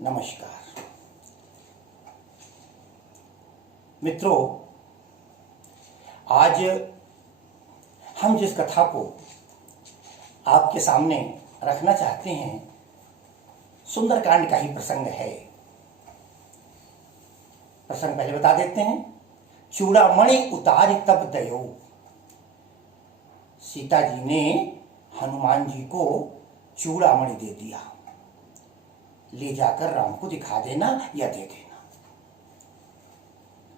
नमस्कार मित्रों, आज हम जिस कथा को आपके सामने रखना चाहते हैं सुंदरकांड का ही प्रसंग है। प्रसंग पहले बता देते हैं। चूड़ामणि उतारी तब दयो। सीता जी ने हनुमान जी को चूड़ामणि दे दिया, ले जाकर राम को दिखा देना या दे देना।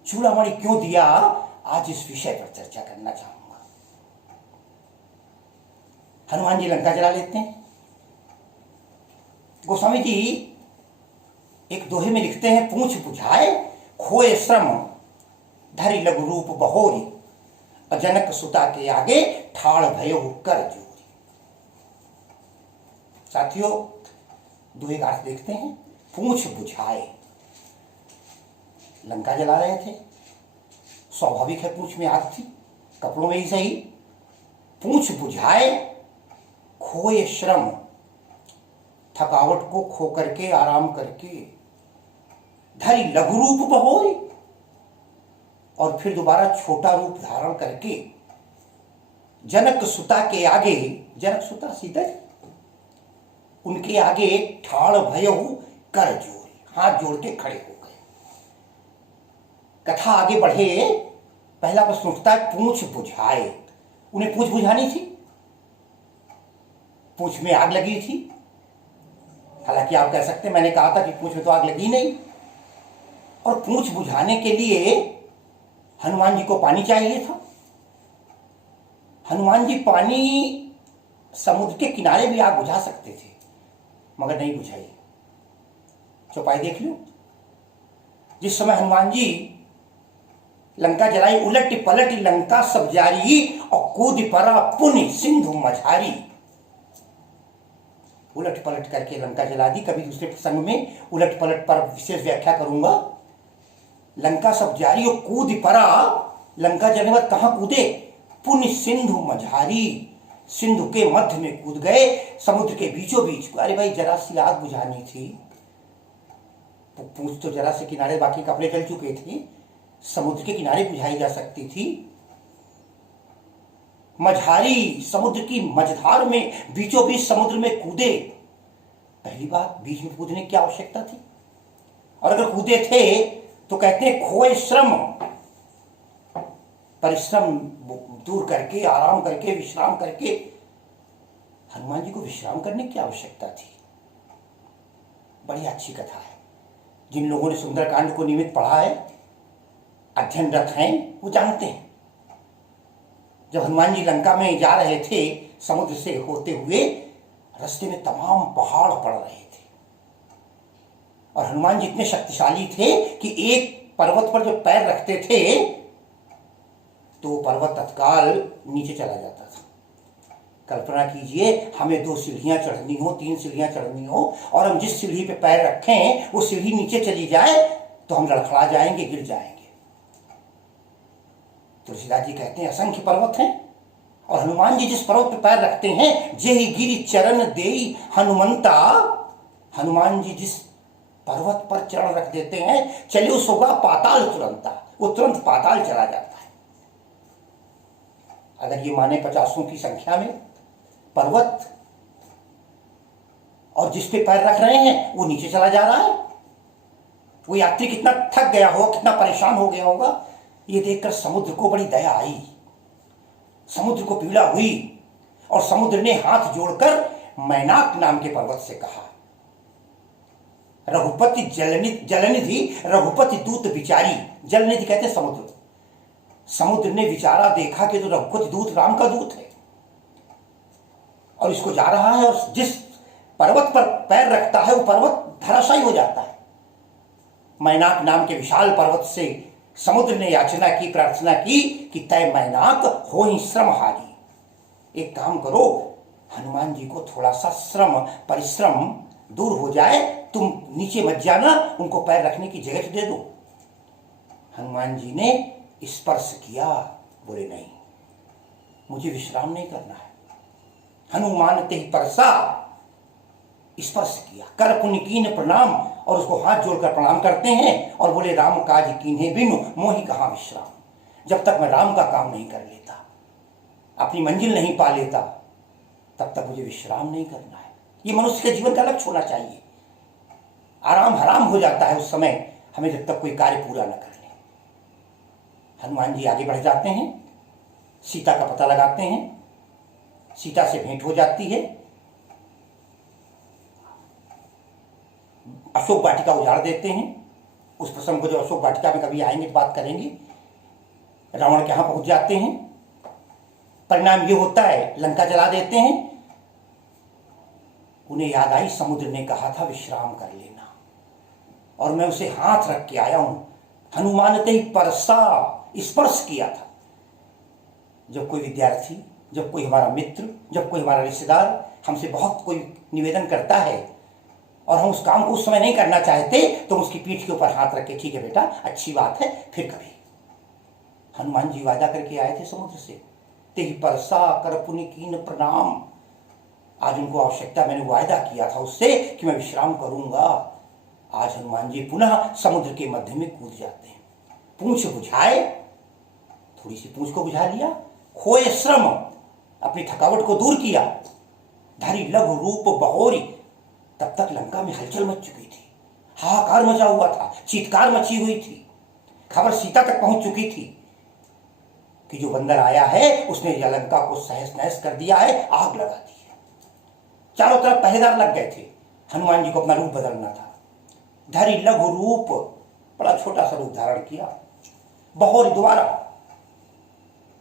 चूड़ामणि क्यों दिया, आज इस विषय पर चर्चा करना चाहूंगा। हनुमान जी लंका जला लेते हैं। गोस्वामी जी एक दोहे में लिखते हैं, पूंछ बुझाए खोए श्रम धरि लघु रूप बहोरी, अजनक सुता के आगे ठाड़ भयो कर जोरी। साथियों, दोहे का अर्थ देखते हैं। पूंछ बुझाए, लंका जला रहे थे, स्वाभाविक है पूंछ में आग थी, कपड़ों में ही सही। पूंछ बुझाए खोए श्रम, थकावट को खो करके आराम करके, धरि लघु रूप बहोरी, और फिर दोबारा छोटा रूप धारण करके जनक सुता के आगे, जनक सुता सीता उनके आगे ठाड़ भयहु कर जोरी, हाथ जोड़ के खड़े हो गए। कथा आगे बढ़े, पहला प्रश्न उठता है पूंछ बुझाए। उन्हें पूंछ बुझानी थी, पूंछ में आग लगी थी। हालांकि आप कह सकते हैं, मैंने कहा था कि पूंछ में तो आग लगी नहीं, और पूंछ बुझाने के लिए हनुमान जी को पानी चाहिए था। हनुमान जी पानी, समुद्र के किनारे भी आग बुझा सकते थे, मगर नहीं बुझाई। चौपाई देख लो। जिस समय हनुमान जी लंका जलाई, उलट पलट लंका सब जारी, और कूद पड़ा पुण्य सिंधु मझारी। उलट पलट करके लंका जला दी। कभी दूसरे प्रसंग में उलट पलट पर विशेष व्याख्या करूंगा। लंका सब जारी और कूद पड़ा, लंका जलने बाद कहां कूदे? पुण्य सिंधु मझारी, सिंधु के मध्य में कूद गए, समुद्र के बीचों बीच। अरे भाई, जरा सी आग बुझानी थी, तो पूंछ तो जरा से किनारे, बाकी कपड़े जल चुके थे, समुद्र के किनारे बुझाई जा सकती थी। मझारी, समुद्र की मझधार में बीचों बीच समुद्र में कूदे। पहली बात, बीच में कूदने की आवश्यकता थी? और अगर कूदे थे तो कहते हैं खोए श्रम, परिश्रम दूर करके, आराम करके, विश्राम करके। हनुमान जी को विश्राम करने की आवश्यकता थी। बड़ी अच्छी कथा है। जिन लोगों ने सुंदरकांड को नियमित पढ़ा है, अध्ययनरत हैं, वो जानते हैं। जब हनुमान जी लंका में जा रहे थे, समुद्र से होते हुए, रास्ते में तमाम पहाड़ पड़ रहे थे, और हनुमान जी इतने शक्तिशाली थे कि एक पर्वत पर जब पैर रखते थे तो पर्वत तत्काल नीचे चला जाता था। कल्पना कीजिए, हमें 2 सीढ़ियां चढ़नी हो, 3 सीढ़ियां चढ़नी हो, और हम जिस सीढ़ी पे पैर रखें वो सीढ़ी नीचे चली जाए तो हम लड़खड़ा जाएंगे, गिर जाएंगे। तुलसीदास जी कहते हैं असंख्य पर्वत हैं, और हनुमान जी जिस पर्वत पे पैर रखते हैं, जेहि गिरि चरण देई हनुमंता। हनुमान जी जिस पर्वत पर चरण रख देते हैं, चलो सोगा पाताल तुरंता, वो तुरंत पाताल चला जाता है। अगर ये माने 50 की संख्या में पर्वत, और जिस पे पैर रख रहे हैं वो नीचे चला जा रहा है, वो यात्री कितना थक गया होगा, कितना परेशान हो गया होगा। ये देखकर समुद्र को बड़ी दया आई, समुद्र को पीड़ा हुई, और समुद्र ने हाथ जोड़कर मैनाक नाम के पर्वत से कहा, रघुपति जलनिधि रघुपति दूत विचारी। जलनिधि कहते हैं समुद्र। समुद्र ने विचारा, देखा कि तो रघुपति दूत राम का दूत है, और इसको जा रहा है, और जिस पर्वत पर पैर रखता है वो पर्वत धराशायी हो जाता है। मैनाक नाम के विशाल पर्वत से समुद्र ने याचना की, प्रार्थना की कि तय मैनाक हो ही श्रमहारी। एक काम करो, हनुमान जी को थोड़ा सा श्रम, परिश्रम दूर हो जाए, तुम नीचे मत जाना, उनको पैर रखने की जगह दे दो। हनुमान जी ने स्पर्श किया, बोले नहीं, मुझे विश्राम नहीं करना है। हनुमान ते परसा, स्पर्श किया, कर पुण्य कीन प्रणाम, और उसको हाथ जोड़कर प्रणाम करते हैं और बोले राम काज कीन्हे बिनु मोहि कहाँ विश्राम। जब तक मैं राम का काम नहीं कर लेता, अपनी मंजिल नहीं पा लेता, तब तक मुझे विश्राम नहीं करना है। ये मनुष्य के जीवन का लक्ष्य होना चाहिए। आराम हराम हो जाता है उस समय हमें, जब तक कोई कार्य पूरा न कर ले। हनुमान जी आगे बढ़ जाते हैं, सीता का पता लगाते हैं, सीता से भेंट हो जाती है, अशोक वाटिका उजाड़ देते हैं। उस प्रसंग को जो अशोक वाटिका में कभी आएंगे तो बात करेंगे। रावण के यहां पहुंच जाते हैं, परिणाम ये होता है लंका जला देते हैं। उन्हें याद आई समुद्र ने कहा था विश्राम कर लेना, और मैं उसे हाथ रख के आया हूं। हनुमान ते परसा स्पर्श किया था। जब कोई विद्यार्थी, जब कोई हमारा मित्र, जब कोई हमारा रिश्तेदार हमसे बहुत कोई निवेदन करता है और हम उस काम को उस समय नहीं करना चाहते, तो उसकी पीठ के ऊपर हाथ रख के, ठीक है बेटा, अच्छी बात है, फिर कभी। हनुमान जी वादा करके आए थे समुद्र से, तेहि परसा कर पुनि कीन प्रणाम। आज उनको आवश्यकता, मैंने वायदा किया था उससे कि मैं विश्राम करूंगा। आज हनुमान जी पुनः समुद्र के मध्य में कूद जाते हैं। पूंछ बुझाए, थोड़ी सी पूंछ को बुझा लिया, खोए श्रम, अपनी थकावट को दूर किया, धरी लघु रूप बहोरी। तब तक लंका में हलचल मच चुकी थी, हाहाकार मचा हुआ था, चीत्कार मची हुई थी, खबर सीता तक पहुंच चुकी थी कि जो बंदर आया है उसने लंका को सहस नहस कर दिया है, आग लगा दी है। चारों तरफ पहरेदार लग गए थे। हनुमान जी को अपना रूप बदलना था। धरी लघु रूप, बड़ा छोटा सा रूप धारण किया। बहोरी, दोबारा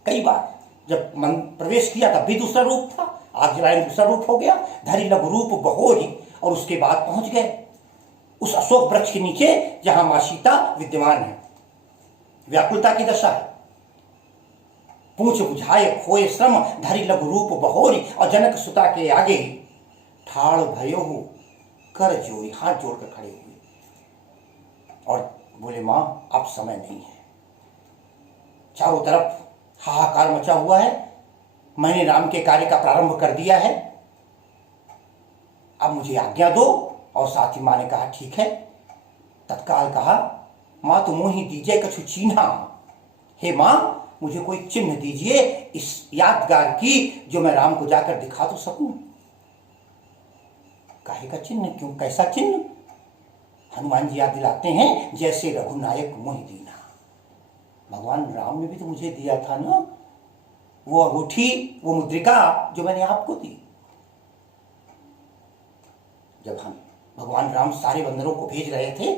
कई बार जब मन प्रवेश किया तब भी दूसरा रूप था, आग जलाने दूसरा रूप हो गया। धरी लघु रूप बहोरी, और उसके बाद पहुंच गए उस अशोक वृक्ष के नीचे जहां मां सीता विद्यमान है। व्याकुलता की दशा है। पूंछ बुझाए खोए श्रम, धरी लघु रूप बहोरी, और जनक सुता के आगे ठाड़ भयो कर जोई, हाथ जोड़कर खड़े हुए और बोले मां अब समय नहीं है। चारों तरफ हाहाकार मचा हुआ है, मैंने राम के कार्य का प्रारंभ कर दिया है, अब मुझे आज्ञा दो। और साथ ही मां ने कहा ठीक है। तत्काल कहा मां तुम ही दीजिए कछु चिन्हा। हे मां मुझे कोई चिन्ह दीजिए इस यादगार की, जो मैं राम को जाकर दिखा तो सकूं। काहे का चिन्ह, क्यों, कैसा चिन्ह? हनुमान जी याद दिलाते हैं जैसे रघुनायक मोहि दीना। भगवान राम ने भी तो मुझे दिया था ना वो अंगूठी, वो मुद्रिका जो मैंने आपको दी। जब हम भगवान राम सारे बंदरों को भेज रहे थे,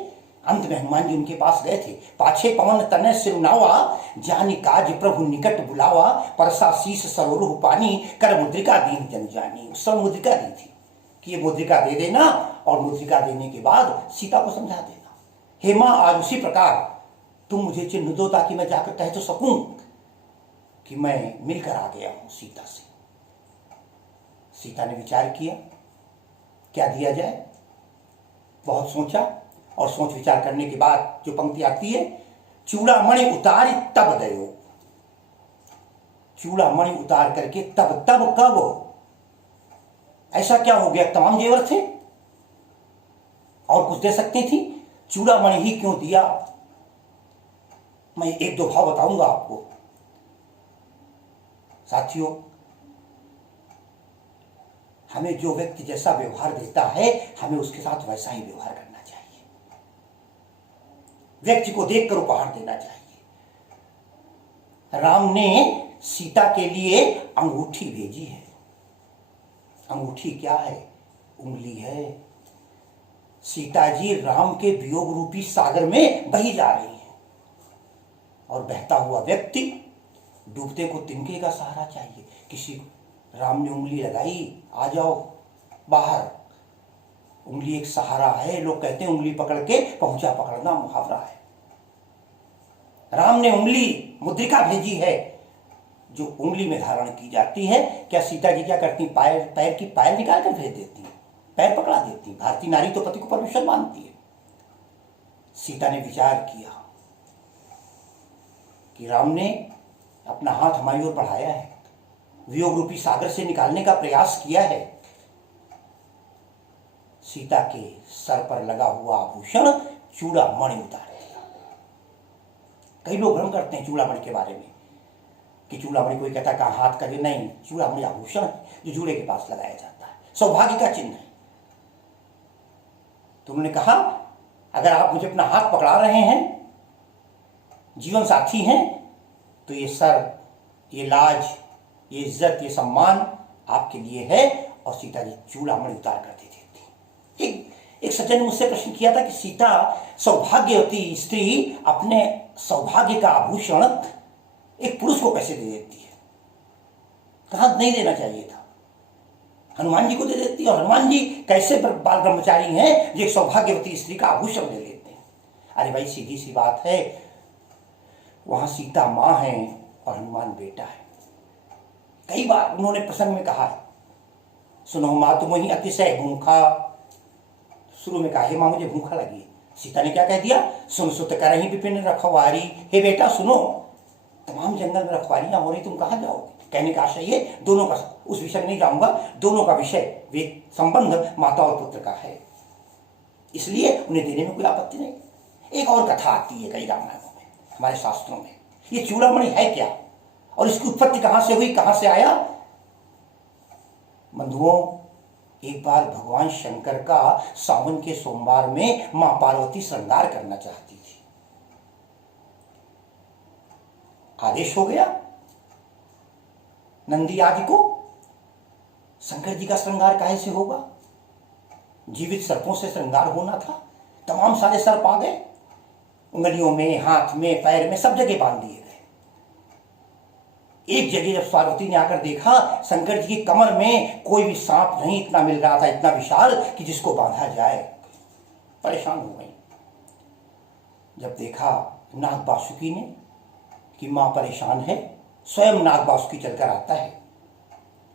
अंत में हनुमान जी उनके पास गए थे। पाछे पवन तनय सिरुनावा, जानी काज प्रभु निकट बुलावा, परसा शीस सरोरुह पानी, कर मुद्रिका दीन जन जानी। उस समय मुद्रिका दी थी कि ये मुद्रिका दे देना, और मुद्रिका देने के बाद सीता को समझा देना। हे मां आज उसी प्रकार तुम मुझे चिन्ह दो ताकि मैं जाकर कह तो सकूं कि मैं मिलकर आ गया हूं सीता से। सीता ने विचार किया क्या दिया जाए, बहुत सोचा, और सोच विचार करने के बाद जो पंक्ति आती है, चूड़ामणि उतारी तब दयो। चूड़ामणि उतार करके तब कब, ऐसा क्या हो गया, तमाम जेवर थे और कुछ दे सकती थी, चूड़ामणि ही क्यों दिया? मैं एक दो भाव बताऊंगा आपको। साथियों, हमें जो व्यक्ति जैसा व्यवहार देता है हमें उसके साथ वैसा ही व्यवहार करना चाहिए। व्यक्ति को देखकर उपहार देना चाहिए। राम ने सीता के लिए अंगूठी भेजी है। अंगूठी क्या है? उंगली है। सीता जी राम के वियोग रूपी सागर में बही जा रही हैं, और बहता हुआ व्यक्ति डूबते को तिनके का सहारा चाहिए। किसी राम ने उंगली लगाई, आ जाओ बाहर। उंगली एक सहारा है। लोग कहते हैं उंगली पकड़ के पहुंचा पकड़ना मुहावरा है। राम ने उंगली मुद्रिका भेजी है जो उंगली में धारण की जाती है। क्या सीता जी क्या करती? पैर की पायल निकाल कर भेज देती है, पैर पकड़ा देती। भारतीय नारी तो पति को परमेश्वर मानती है। सीता ने विचार किया कि राम ने अपना हाथ हमारी ओर बढ़ाया है, वियोग रूपी सागर से निकालने का प्रयास किया है, सीता के सर पर लगा हुआ आभूषण चूड़ामणि उतार दिया। कई लोग भ्रम करते हैं चूड़ामणि के बारे में कि चूड़ामणि कोई कहता है कहाँ हाथ करे, नहीं, चूड़ामणि आभूषण जो जूड़े के पास लगाया जाता है, सौभाग्य का चिन्ह है। तो उन्होंने कहा अगर आप मुझे अपना हाथ पकड़ा रहे हैं, जीवन साथी हैं, तो ये सर, ये लाज, ये इज्जत, ये सम्मान आपके लिए है। और सीता जी चूड़ामणि उतार कर दे देती। एक सज्जन ने मुझसे प्रश्न किया था कि सीता सौभाग्यवती स्त्री अपने सौभाग्य का आभूषण एक पुरुष को कैसे दे देती है? कहा नहीं देना चाहिए था, हनुमान जी को दे देती। और हनुमान जी कैसे बाल ब्रह्मचारी हैं जो एक सौभाग्यवती स्त्री का आभूषण ले लेते हैं? अरे भाई सीधी सी बात है, वहां सीता मां है और हनुमान बेटा है। कई बार उन्होंने प्रसंग में कहा है, सुनो माँ तुम ही अतिशय भूखा। शुरू में कहा हे माँ मुझे भूखा लगी है। सीता ने क्या कह दिया, सुन सुत करही विपिन रखवारी। हे बेटा सुनो, तमाम जंगल में रखवारियां हो रही, तुम कहाँ जाओगे? कहने का आशय ये, दोनों का, उस विषय में नहीं जाऊंगा, दोनों का विषय वे संबंध माता और पुत्र का है, इसलिए उन्हें देने में कोई आपत्ति नहीं। एक और कथा आती है कई रामायणों में, हमारे शास्त्रों में। ये चूड़ामणि है क्या और इसकी उत्पत्ति कहां से हुई, कहां से आया? बंधुओं, एक बार भगवान शंकर का सावन के सोमवार में मां पार्वती श्रृंगार करना चाहती थी। आदेश हो गया नंदी आदि को, शंकर जी का श्रृंगार काहे से होगा? जीवित सर्पों से श्रृंगार होना था। तमाम सारे सर्प आ गए, उंगलियों में, हाथ में, पैर में, सब जगह बांध दिए गए। एक जगह जब पार्वती ने आकर देखा, शंकर जी की कमर में कोई भी सांप नहीं इतना मिल रहा था, इतना विशाल कि जिसको बांधा जाए। परेशान हो गई। जब देखा नाग वासुकी ने कि मां परेशान है, स्वयं नाग वासुकी चलकर आता है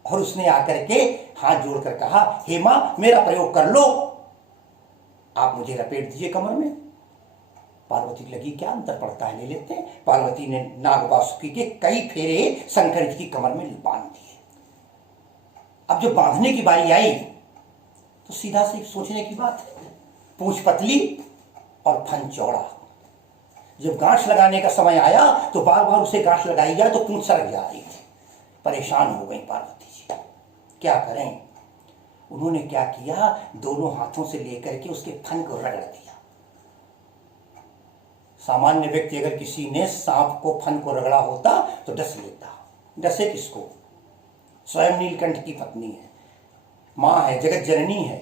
और उसने आकर के हाथ जोड़कर कहा, हे मां मेरा प्रयोग कर लो, आप मुझे लपेट दीजिए कमर में। पार्वती की लगी क्या अंतर पड़ता है, ले लेते हैं। पार्वती ने नाग वासुकी के कई फेरे शंकर जी की कमर में बांध दिए। अब जब बांधने की बारी आई तो सीधा से सोचने की बात है, पूंछ पतली और फन चौड़ा। जब गांठ लगाने का समय आया तो बार बार उसे गांठ लगाई जाए तो पूंछ सरक जा रही थी। परेशान हो गई पार्वती जी, क्या करें? उन्होंने क्या किया, दोनों हाथों से लेकर के उसके फन को रगड़ दिया। सामान्य व्यक्ति अगर किसी ने सांप को फन को रगड़ा होता तो डस लेता। डसे किसको? स्वयं नीलकंठ की पत्नी है, मां है, जगत जननी है।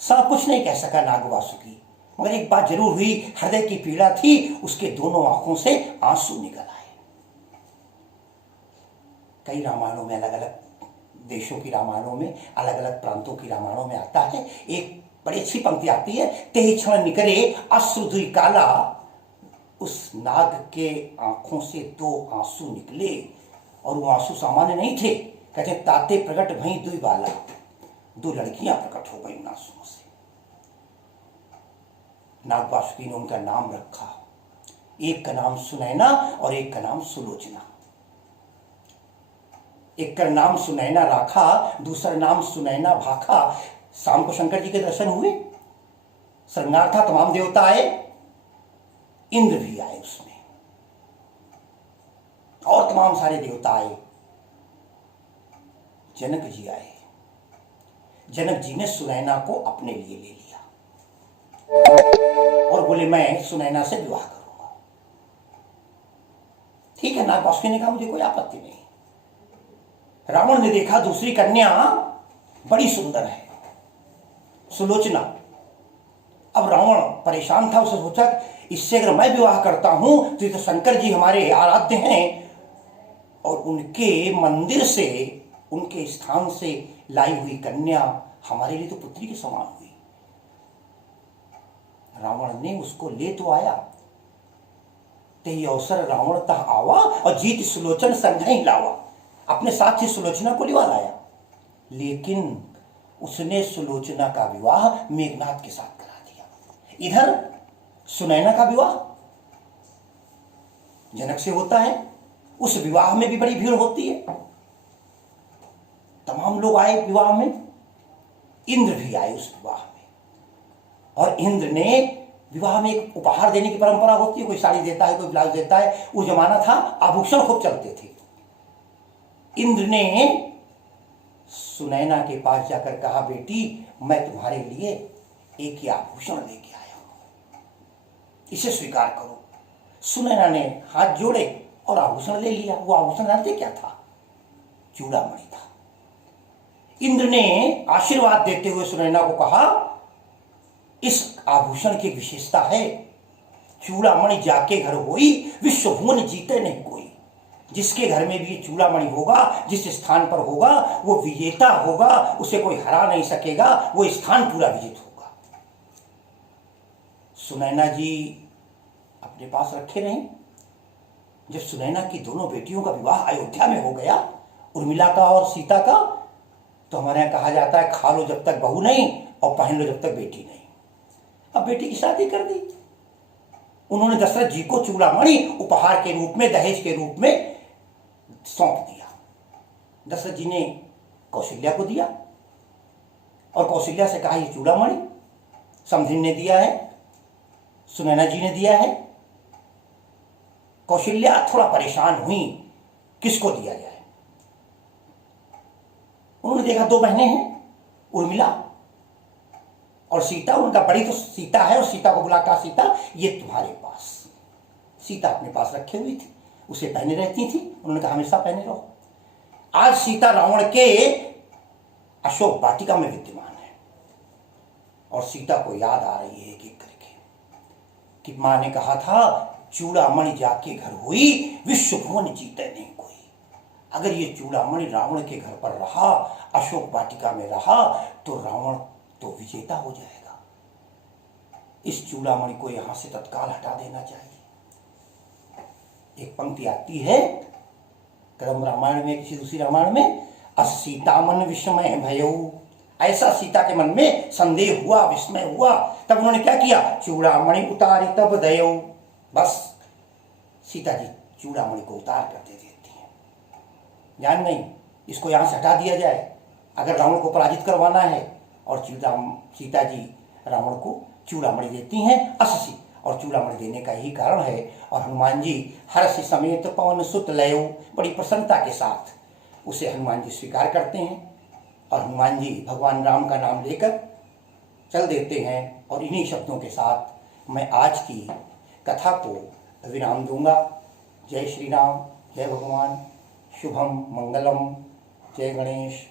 सांप कुछ नहीं कह सका नाग वासुकी, मगर एक बात जरूर हुई, हृदय की पीड़ा थी, उसके दोनों आंखों से आंसू निकल आए। कई रामायणों में, अलग अलग देशों की रामायणों में, अलग अलग प्रांतों की रामायणों में आता है, एक बड़ी अच्छी पंक्ति आती है, तेहि क्षण निकले अश्रु दुई काला। उस नाग के आंखों से दो आंसू निकले और वो आंसू सामान्य नहीं थे। कहते ताते प्रकट भई दुई बाला, दो लड़कियां प्रकट हो गई उन आंसुओं से। नाग वासुकी ने उनका नाम रखा, एक का नाम सुनैना और एक का नाम सुलोचना। एक का नाम सुनैना राखा, दूसरा नाम सुनैना भाखा। शाम को शंकर जी के दर्शन हुए, श्रृंगार था, तमाम देवता आए, इंद्र भी आए उसमें, और तमाम सारे देवता आए। जनक जी आए। जनक जी ने सुनैना को अपने लिए ले लिया और बोले मैं सुनैना से विवाह करूंगा। ठीक है, नाग वासुकी ने कहा मुझे कोई आपत्ति नहीं। रावण ने देखा दूसरी कन्या बड़ी सुंदर है, सुलोचना। अब रावण परेशान था, उसे सोचा इससे अगर मैं विवाह करता हूं तो ये तो शंकर जी हमारे आराध्य हैं और उनके मंदिर से, उनके स्थान से लाई हुई कन्या हमारे लिए तो पुत्री के समान हुई। रावण ने उसको ले तो आया, ते अवसर रावण तह आवा और जीत सुलोचन संग ही लावा। अपने साथ ही सुलोचना को लिवा लाया, लेकिन उसने सुलोचना का विवाह मेघनाद के साथ करा दिया। इधर सुनैना का विवाह जनक से होता है, उस विवाह में भी बड़ी भीड़ होती है, तमाम लोग आए विवाह में। इंद्र भी आए उस विवाह में। और इंद्र ने विवाह में एक उपहार देने की परंपरा होती है, कोई साड़ी देता है, कोई ब्लाउज देता है, वो जमाना था आभूषण खूब चलते थे। इंद्र ने सुनैना के पास जाकर कहा, बेटी मैं तुम्हारे लिए एक ही आभूषण लेके आया हूं, इसे स्वीकार करो। सुनैना ने हाथ जोड़े और आभूषण ले लिया। वो आभूषण जानते क्या था? चूड़ामणि था। इंद्र ने आशीर्वाद देते हुए सुनैना को कहा, इस आभूषण की विशेषता है, चूड़ामणि जाके घर होई, विश्व भुवन जीते नहीं कोई। जिसके घर में भी ये चूड़ामणि होगा, जिस स्थान पर होगा, वो विजेता होगा, उसे कोई हरा नहीं सकेगा, वो स्थान पूरा विजित होगा। सुनैना जी अपने पास रखे रहे। जब सुनैना की दोनों बेटियों का विवाह अयोध्या में हो गया, उर्मिला का और सीता का, तो हमारे यहाँ कहा जाता है, खा लो जब तक बहू नहीं और पहन लो जब तक बेटी नहीं। अब बेटी की शादी कर दी। उन्होंने दशरथ जी को चूड़ामणि उपहार के रूप में, दहेज के रूप में सौंप दिया। दशरथ जी ने कौशल्या को दिया और कौशल्या से कहा, ये चूड़ामणि समधिन ने दिया है, सुनैना जी ने दिया है। कौशल्या थोड़ा परेशान हुई, किसको दिया जाए। उन्होंने देखा दो बहनें हैं, उर्मिला और सीता। उनका बड़ी तो सीता है, और सीता को बुला कहा, सीता ये तुम्हारे पास। सीता अपने पास रखे हुई थी, उसे पहने रहती थी। उन्होंने कहा हमेशा पहने रहो। आज सीता रावण के अशोक वाटिका में विद्यमान है और सीता को याद आ रही है एक एक करके कि मां ने कहा था, चूड़ामणि जाके घर हुई, विश्व भुवन जीते नहीं कोई। अगर ये चूड़ामणि रावण के घर पर रहा, अशोक वाटिका में रहा, तो रावण तो विजेता हो जाएगा। इस चूड़ामणि को यहां से तत्काल हटा देना चाहिए। एक पंक्ति आती है कदम रामायण में, किसी दूसरी रामायण में, सीता मन विस्मय भयऊ। ऐसा सीता के मन में संदेह हुआ, विस्मय हुआ। तब उन्होंने क्या किया? चूड़ामणि उतारी तब दयऊ। बस सीता जी चूड़ामणि को उतार कर दे देती हैं। जान नहीं, इसको यहां से हटा दिया जाए अगर रावण को पराजित करवाना है। और सीता जी रावण को चूड़ामणि देती हैं अससी, और चूड़ामणि देने का यही कारण है। और हनुमान जी हर्ष समेत पवन सुत लयो, बड़ी प्रसन्नता के साथ उसे हनुमान जी स्वीकार करते हैं और हनुमान जी भगवान राम का नाम लेकर चल देते हैं। और इन्हीं शब्दों के साथ मैं आज की कथा को विराम दूंगा। जय श्री राम, जय भगवान, शुभम मंगलम, जय गणेश।